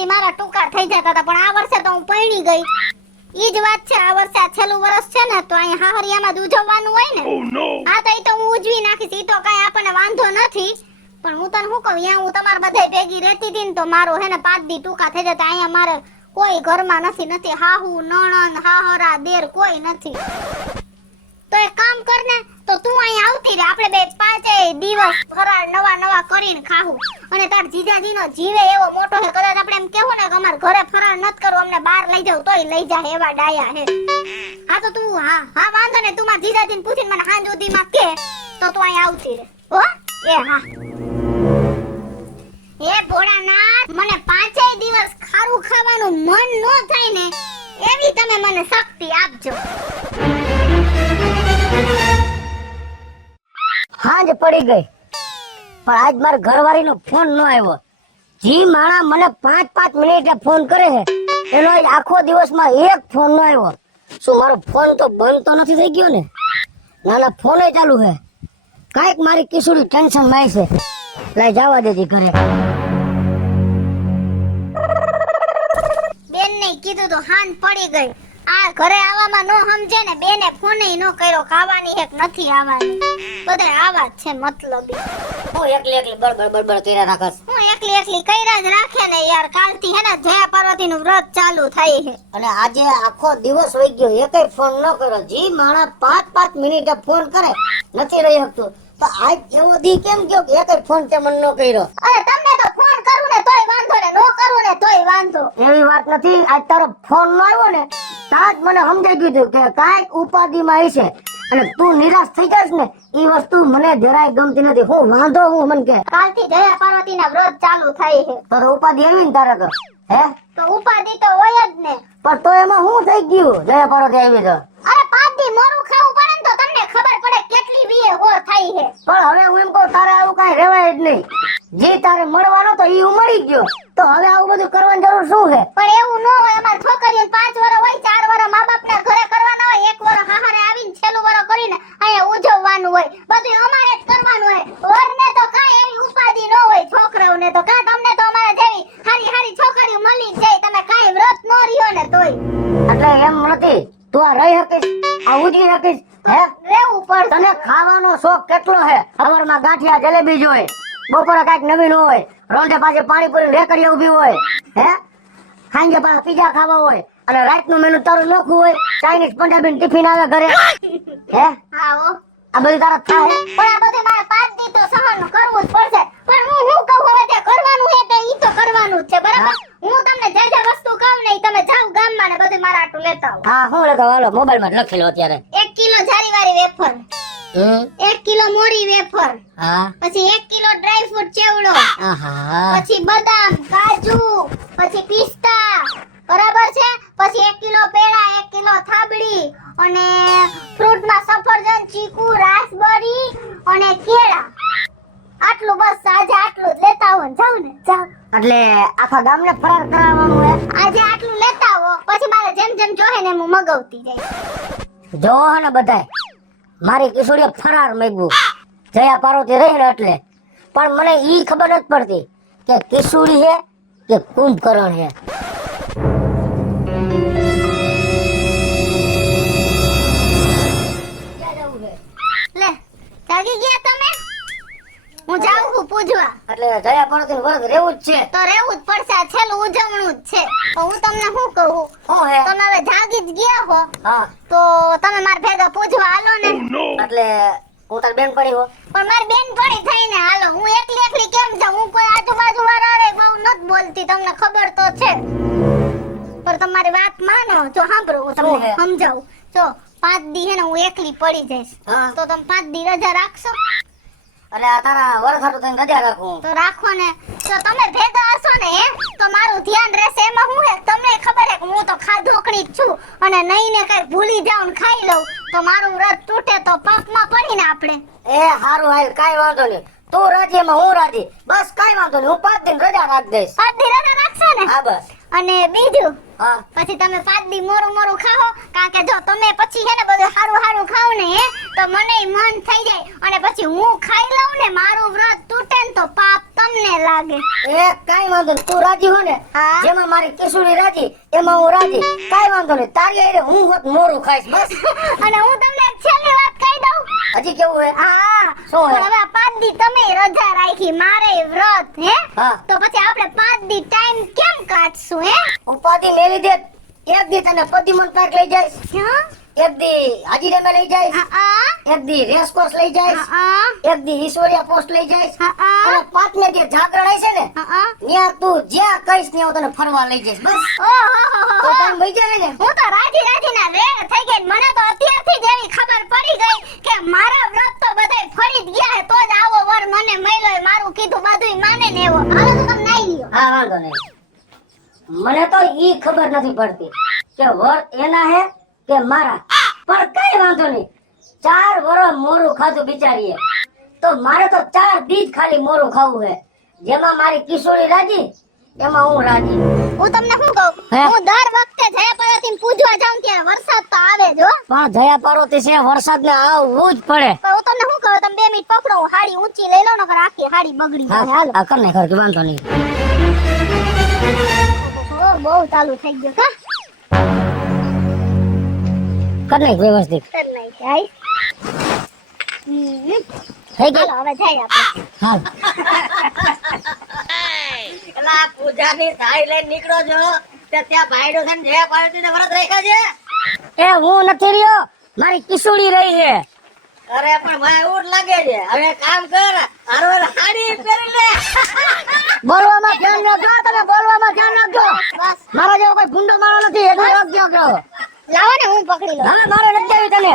દી મારા ટૂંકા થઈ જતા હતા, પણ આ વર્ષે તો હું પરણી ગઈ. ઈ જ વાત છે, આ વર્ષે આ છેલ્લું વર્ષ છે ને, તો અહીં હાહરિયામાં જ ઉજવવાનું હોય ને. હા તો ઈ તો હું ઉજવી નાખીશ, ઈ તો કાંઈ આપણને વાંધો નથી. પણ હું તને શું કહું, અહીંયા હું તમારા બધાય ભેગી રહેતી હતી ને, તો મારો હે ને 5 દી ટૂંકા થઈ જતા. અહીંયા મારે કોઈ ઘરમાં નથી હાહુ, નણંદ, હાહરા, દેર કોઈ નથી. તો એક કામ કર ને, તો તું અહીં આવતી રે, આપણે બે 5 દિવસ ફરાળ નવા કરીને ખાવું. અને તાર જીજાજીનો જીવે એવો મોટો છે, કદાચ આપણે એમ કેવું ને કે અમાર ઘરે ફરાળ નત કરવું, અમને બહાર લઈ જાવ તોય લઈ જાય એવા ડાયા હે. હા તો તું હા વાંધો ને, તું મારા જીજાજીને પૂછીને મને સાંજ સુધીમાં કે, તો તું અહીં આવતી રે હો. એ હા એ ભોળાનાથ, મને 5 દિવસ ખારું ખાવાનું મન ન થાય ને, એવી તમે મને શક્તિ આપજો. હાંજ પડી ગઈ, પણ આજ મારા ઘરવાળીનો ફોન ન આવ્યો. જી માણા મને 5 મિનિટે ફોન કરે છે, એનો આજ આખો દિવસમાં એક ફોન ન આવ્યો. શું મારો ફોન તો બંધ તો નથી થઈ ગયો ને? ના ફોન ચાલુ છે. કાંઈક મારી કિશોરી ટેન્શન માં છે. લઈ જવા દેજી ઘરે. બેન ને કીધું તો હાન પડી ગઈ. આ ઘરે આવવામાં નો સમજે ને, બેને ફોને નો કર્યો, ખાવાની એક નથી આવવાની, બધા આવા જ છે મતલબ. હું એકલી બળબડ કર્યા રાખસ. હું એકલી કર્યા જ રાખે ને યાર. કાલથી હે ને જયા પાર્વતી નું વ્રત ચાલુ થાય છે, અને આજે આખો દિવસ વહી ગયો, એકેય ફોન ન કર્યો. જી માણા 5 મિનિટે ફોન કરે, નથી રહી શકતું. તો આજ એવો દી કેમ ગયો કે એકેય ફોન તે મને ન કર્યો? અરે તમને તો ફોન કરું ને તોય વાંધો ને, નો કરું ને તોય વાંધો. એવી વાત નથી. આજ તારો ફોન ન આવ્યો ને, તાજ મને સમજાઈ ગયું કે કાંઈક ઉપાધિમાં હશે, અને તું નિરાશ થઈ જઈશ ને, ઈ વસ્તુ મને જરાય ગમતી નથી. હું વાંધો હું મને કે કાલથી જયા પાર્વતી ના વ્રત ચાલુ થાય છે, તારો ઉપાધિ આવી ને તારે તો હે? તો ઉપાધિ તો હોય જ ને. પણ તો એમાં શું થઈ ગયું? જયા પાર્વતી આવી તો અરે 5 દી મોરું ખાવું પડે ને, તો તમને ખબર પડે કેટલી વીએ હો થાય છે. પણ હવે હું એમ કહું, તારે આવું કાંઈ રહેવાય જ નહીં. જે તારે મળવાનો તો ઈ મળી ગયો, તો હવે આવું બધું કરવાની જરૂર શું છે? પણ એવું ન હોય. અમાર છોકરીઓ 5 વર્ષ હોય, 4 વર્ષ મા બાપ ના ઘરે કરવાના હોય, 1 વર્ષ હાહરે આવીને છેલ્લું વર્ષ કરીને અહીંયા ઉજવવાનું હોય. બધું અમારે જ કરવાનું હોય. વરને તો કાંઈ એવી ઉપાધિ ન હોય, છોકરાઓને તો કાં તમને તો અમારે જેવી હારી છોકરીઓ મળી જ જાય, તમે કાંઈ વ્રત ન રહ્યો ને તોય. એટલે એમ નથી, તું આ રહી શકીશ, આ ઉજવી શકીશ હે? રહેવું પડશે. તને ખાવાનો શોખ કેટલો હે? સવારમાં ગાંઠિયા જલેબી જોઈ, બપોરે કાંઈક નવીન હોય, રોંઢે પાછી પાણીપુરી રેકડી ઊભી હોય હે, સાંજે પાછા પીઝા ખાવા હોય, અને રાતનું મેનુ તારું નોખું હોય, ચાઇનીઝ પંજાબી ટિફિન આવે ઘરે હે? હા હો. આ બધું તારા થાય? પણ આ બધું મારે 5 દી તો સહન કરવું જ પડશે. પણ હું કહું હવે તે કરવાનું છે, તે ઈ તો કરવાનું જ છે, બરાબર? હું તમને જે વસ્તુ કહું ને ઈ તમે જાવ ગામમાં ને બધું મારા આટલું લેતા આવો. હા હું લેતો, હાલો મોબાઈલ માં લખી લો અત્યારે. 1 કિલો જારીવાળી વેફર, 1 કિલો મોરી વેફર, હા, પછી 1 કિલો ડ્રાય ફ્રૂટ ચેવડો, આહા, પછી બદામ, કાજુ, પછી પિસ્તા, બરાબર છે? પછી 1 કિલો પેડા, 1 કિલો થાબડી, અને ફ્રૂટમાં સફરજન, ચીકુ, રાસબરી અને કેળા. આટલું બસ, આજે આટલું જ લેતા આવો ને જાવ ને જાવ. એટલે આખા ગામને ફરાર કરાવવાનું હે? આજે આટલું લેતા આવો, પછી મારે જેમ જેમ જોહે ને હું મગાવતી જાય. જો ને બધાય, મારી કિશોરીએ ફરાર મેગવું જયા પાર્વતી રહી ને એટલે. પણ મને ઈ ખબર નથી પડતી કે કિશોરી હે કે કુંભકરણ હે. લે જાગી ગયા તમે? હું જાઉં છું પૂજવા. એટલે જયા પાર્વતી વ્રત રહેવું જ છે. તો રહેવું જ પડશે, આ છેલ્લું ઉજવણું જ છે. તો હું તમને શું કહું, શું હે? તમે હવે જાગી જ ગયા હો, હા, તો તમે મારા ભેગા પૂજવા હાલો ને. એટલે હું તાર બેન પડી હો. પણ મારી બેન પડી થઈને હાલો. હું એકલી કેમ જાઉં? હું કોઈ આજુબાજુ વાળા રે બહુ નથી બોલતી, તમને ખબર તો છે. પણ તમારી વાત માનો, જો સાંભળો હું શું તમને હે? સમજાવું. જો 5 દી હે ને હું એકલી પડી જઈશ, હા. તો તમે 5 દી રજા રાખશો? એટલે આ તારા વરસ હાટુ તને રજા રાખું. તો રાખો ને. તો તમે ભેગા હશો ને તો મારું ધ્યાન રહેશે. એમાં હું હે તમને ખબર હે કે હું તો ખાધોકણી જ છું, અને નહીં ને કઈ ભૂલી જાઉં ને ખાઈ લઉં તો મારું વ્રત તૂટે તો પાપમાં પડીને આપણે. એ હારું હાલ, કાઈ વાંધો નહીં. તું રાજી એમાં હું રાજી. બસ કાઈ વાંધો નહીં, હું 5 દિન રજા રાખી દઈશ. 5 દી રજા રાખશો ને? હા બસ. અને બીજું હા પછી તમે 5 દી મોરું મોરું ખાઓ કારણ કે જો તમે પછી હે ને બધું હારું હારું ખાવ ને હે તો મને મન થઈ જાય અને પછી હું ખાઈ લઉં ને મારું વ્રત તૂટે ને તો પાપ તમને લાગે એ કાઈ વાંધો નહીં. તું રાજી હો ને હા. જેમાં મારી કિશોરી રાજી એમાં હું રાજી. કાઈ વાંધો નહીં. તારી હારે હું હોત મોરું ખાઈશ બસ. અને હું તમને એક છેલ્લી વાત કહી દઉં હજી કેવું હે? હા શું હે? પણ હવે આ 5 દી તમે રજા રાખી મારે વ્રત હે હા. તો પછી આપણે 5 દી ટાઈમ કેમ કાઢશું હે ઉપાધિ મેલી દે. એક દી તને પતિમન પાર્ક લઈ જઈશ, હા એક દી હાજીરામાં લઈ જઈશ, હા એક દી રેસકોર્સ લઈ જઈશ, હા એક દી ઈશ્વરિયા પોસ્ટ લઈ જઈશ હા અને પાંચમે દી જાગરણ હશે ને હા ત્યાં તું જ્યાં કહીશ ત્યાં હું તને ફરવા લઈ જઈશ બસ. તો ટાઈમ વહી જાય ને. હું તો રાજી રાજીના વેર થઈ ગઈ મને તો અત્યારથી જ એવી ખબર પડી ગઈ કે મારા વ્રત તો બધાય ફરી જ ગયા હે તો જ આવો વર મને મળ્યો મારું કીધું બધુંય માને ને એવો હાલો તો તમે નાઈ લ્યો હા વાંધો નહીં. મને તો ઈ ખબર નથી પડતી કે વર્ત એના હે કે મારા. પણ કઈ વાંધો નહીં. 4 વર્ષ મોરું ખાધું બિચારીએ તો મારે તો 4 દી જ ખાલી મોરું ખાવું હે. જેમાં મારી કિશોરી રાજી એમાં હું રાજી. હું તમને શું કહું હે? હું દર વખતે જયાપરાથી પૂજવા જાઉં ત્યારે વરસાદ તો આવે જ હો પણ જયા પાર્વતી છે વરસાદ ને આવવું જ પડે. પણ હું તમને શું કહું તમે 2 મિનિટ પકડો હું હાડી ઊંચી લઈ લઉં નકર આખી હાડી બગડી જાય હાલો આ કર ને ખર વાંધો નહીં. ઓ બહુ ચાલુ થઈ ગયું કા કર ને વ્યવસ્થિત કર નહીં જાય થઈ ગઈ. હાલો હવે જાય આપણે હાલ. એલા પૂજાની થાળી લઈને નીકળો છો તે ત્યાં ભાઈડો છે ને જયા પાર્વતીને વ્રત રાખ્યા છે. એ હું નથી રહ્યો મારી કિશોરી રહી છે. અરે પણ મને એવું જ લાગે છે હવે કામ કર હારો હાડી પહેરી લે. બોલવામાં ધ્યાન રાખજો. તમે બોલવામાં ધ્યાન રાખજો. બસ મારા જેવો કોઈ ભૂંડો મારો નથી એટલું રાખજો કરો. લાવો ને હું પકડી લઉં હવે મારે નથી આવી તને.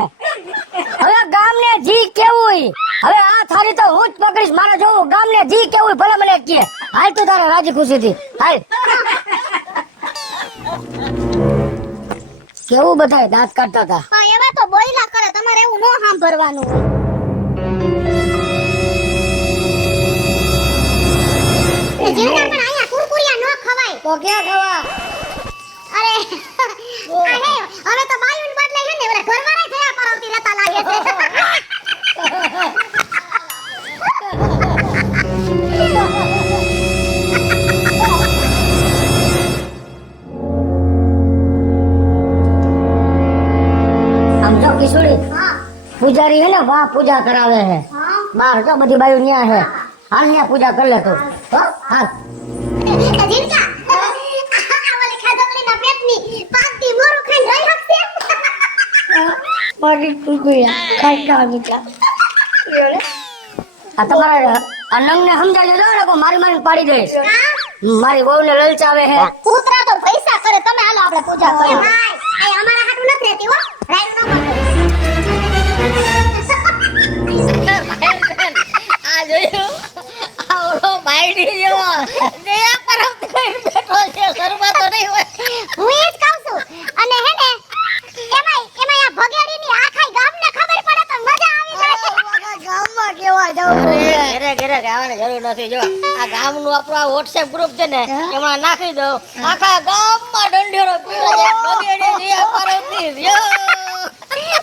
હવે ગામને જી કેવું હવે આ થાળી તો હું જ પકડીશ. મારે જોવું ગામને જી કેવું ભલે મને કે હાલ તું તારે રાજી ખુશીથી હાલ. કેવું બધાય દાંત કાઢતા હતા. હા એવા તો બોયલા કરે તમારે એવું ન સાંભળવાનું હોય એ જીવડા પણ અહીંયા કુરકુરિયા ન ખવાય તો ક્યાં ખાવા? અરે આ હે હવે તો બાયુન બદલે છે ને ઓલા ઘરવાળા જયા પાર્વતી લેતા લાગે છે આમ જો કિશોરી હા પૂજારી હે ને વાહ પૂજા કરાવે છે. હા બાર જો બધી બાયું ન્યા છે. હાલ ન્યા પૂજા કરી લે તું. હો હાલ. જીવકા આ ઓલી ખાધકલીના પેટની 5 દી મોરું ખાઈને રહી શકશે મારી કુકુયા ખાટા નીકળા. આ તમારા અનંગને સમજાવી દેજો ને કો મારી મારી પાડી દઈશ. મારી વહુને લલચાવે છે. કૂતરા તો પૈસા કરે તમે હાલો આપણે પૂજા કરીએ ભાઈ એ અમારા હાટું નથી રહેતી હો રાઈડ આ જોયું આવડો ભાઈડી જેવો જયા પાર્વતી બેઠો છે ઘરમાં તો નહીં હોય. હું એ જ કહું છું અને હે ને એમાં આ ભગેડીની આખાય ગામને ખબર પડે તો મજા આવી જાય ગામમાં કેવા જવું ઘરે ઘરે જવાની જરૂર નથી. જો આ ગામનું આપણું આ WhatsApp ગ્રુપ છે ને એમાં નાખી દો આખા ગામમાં દંડેરો પીળો છે બગેડે જયા પાર્વતી જો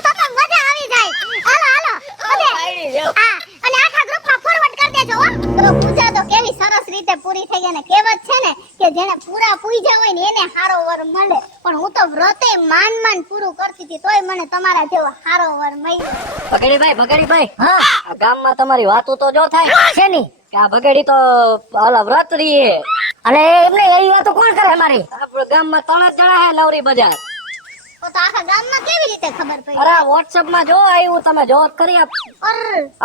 તો મજા આવી જાય હાલો હાલો ભાઈડી જો આ અને આખા ગ્રુપમાં ફોરવર્ડ કરી દેજો હો તો પૂજા તો કેવી સરસ રીતે પૂરી થઈ ગઈ ને કહેવત છે ને કે જેને પૂરા પૂજા હોય ને એને હારો વર મળે પણ હું તો વ્રતે માન પૂરું કરતી હતી તોય મને તમારા જેવો હારો વર મળ્યો ભગેડીભાઈ હા આ ગામમાં તમારી વાતો તો જો થાય છે ની કે આ ભગેડી તો ઓલા વ્રત રીએ અને એમને એવી વાતો કોણ કરે મારી? આપણો ગામમાં 3 જ જણા હે નવરી બજાર. તો આખા ગામમાં કેવી રીતે ખબર પડી અરે WhatsApp માં જો આવ્યું તમે જો કરી અર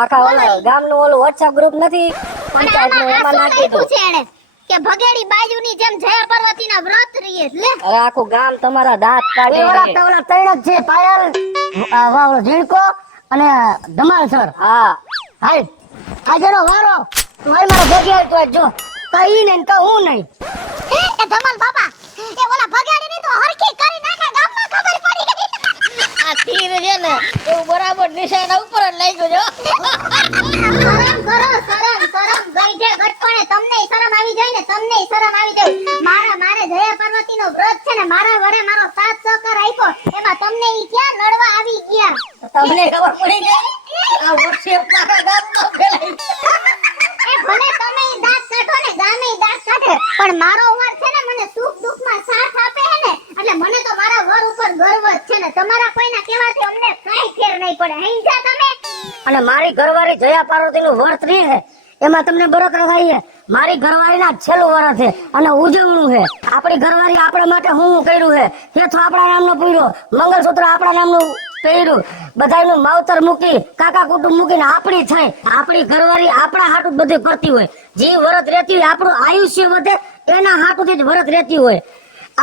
આખા ઓલા ગામનું ઓલું WhatsApp ગ્રુપ નથી પંચાયતનું એમાં નાખી દો. છે એને કે ભગેડી બાજુની જેમ જયા પાર્વતીના વ્રત રીએ લે અરે આખું ગામ તમારા દાંત કાઢે. ઓલા 3 જ છે પાયલ વાવડો ઝીણકો અને ધમાલ સર. હા હાલ આજનો વારો તું હાલ મારો ભેગી આવ તો જો કઈ ને હું નહીં. એ ધમાલ બાપા એ ઓલા ભગેડીની તો હરખી કરી નાખે ગામમાં ખબર પડી ગઈ આ તીર છે ને એવું બરાબર નિશાન ઉપર જ લાગ્યું જો શરમ કરો શરમ ગઈઢે ગટપણે તમને શરમ આવી જાય ને તમને શરમ આવી જાય મારે જયા પાર્વતી ગામમાં ફેલાઈ એ ભલે તમે ઈ દાંત કાઢો ને ગામે ઈ દાંત કાઢે પણ મારો વર છે ને મને સુખ દુઃખમાં સાથ આપે હે ને એટલે મને તો મારા વર ઉપર ગર્વ જ છે ને તમારા કોઈના કહેવાથી અમને કાંઈ ફેર નહીં પડે હૈંજા તમે અને મારી ઘરવાળી જયા પાર્વતીનું વ્રત રહી છે એમાં તમને બળતરા થાય છે. મારી ઘરવાળીના છેલ્લું વરસ છે અને ઉજવણું છે. આપણી ઘરવાળી આપણા માટે હું કર્યું છે, હેઠો આપણા નામનો પૂર્યો, મંગળસૂત્ર આપણા નામનું પહેર્યું, બધાયનું માવતર મૂકી, કાકા કુટુંબ મૂકીને આપણી થઈ. આપણી ઘરવાળી આપણા હાટું જ બધું કરતી હોય. જે વ્રત રહેતી હોય આપણું આયુષ્ય વધે એના હાટુથી જ વ્રત રહેતી હોય.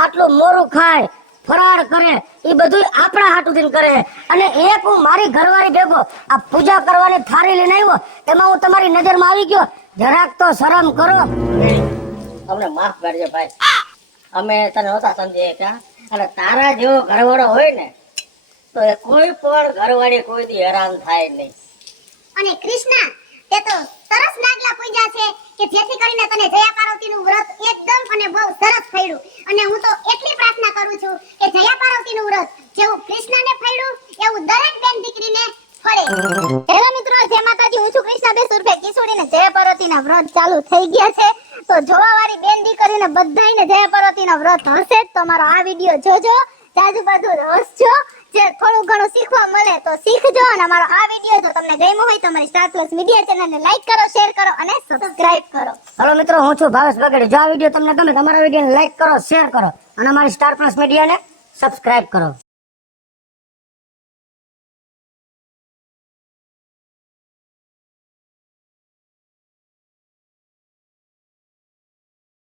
આટલું મોરું ખાય, ફરાળ કરે, એ બધું આપણા હાટુથી કરે. અને એક હું મારી ઘરવાળી ભેગો આ પૂજા કરવાની થાળી લઈને આવ્યો, એમાં હું તમારી નજરમાં આવી ગયો. જરાક તો શરમ કરો. અમને માફ કરજો ભાઈ, અમે તને નહોતા સમજીએ કા. અને તારા જેવો ઘરવાળો હોય ને તો એ કોઈ પણ ઘરવાળી કોઈ દી હેરાન થાય નહીં. અને કૃષ્ણ તે તો સરસ નાગલા પૂજા છે કે જેથી કરીને તને જયા પાર્વતીનું વ્રત એકદમ અને બહુ સરસ ફળ્યું. અને હું તો એટલી પ્રાર્થના કરું છું કે જયા પાર્વતીનું વ્રત જેવું કૃષ્ણને ફળ્યું એવું દરેક બેન દીકરીને ફળે. હેલો મિત્રો, જય માતાજી, હું છું કૃષ્ણાબેન સુરભે કિશોરી ને જયા પાર્વતીના વ્રત ચાલુ થઈ ગયા છે. તો જોવાવાળી બેન દીકરીને બધાયને જયા પાર્વતીના વ્રત હશે જ. તો મારો આ વિડિયો જોજો, જાજુ બાજુ હસજો, જે થોડું ઘણું શીખવા મળે તો શીખજો. અને અમારો આ વિડિયો જો તમને ગમ્યો હોય તો અમારી સ્ટાર પ્લસ મીડિયા ચેનલને લાઈક કરો, શેર કરો અને સબસ્ક્રાઇબ કરો. હલો મિત્રો, હું છું ભાવેશ બગડી. જો આ વિડીયો તમને ગમે તો અમારા વિડીયોને લાઈક કરો, શેર કરો અને અમારી સ્ટાર પ્લસ મીડિયાને સબસ્ક્રાઇબ કરો.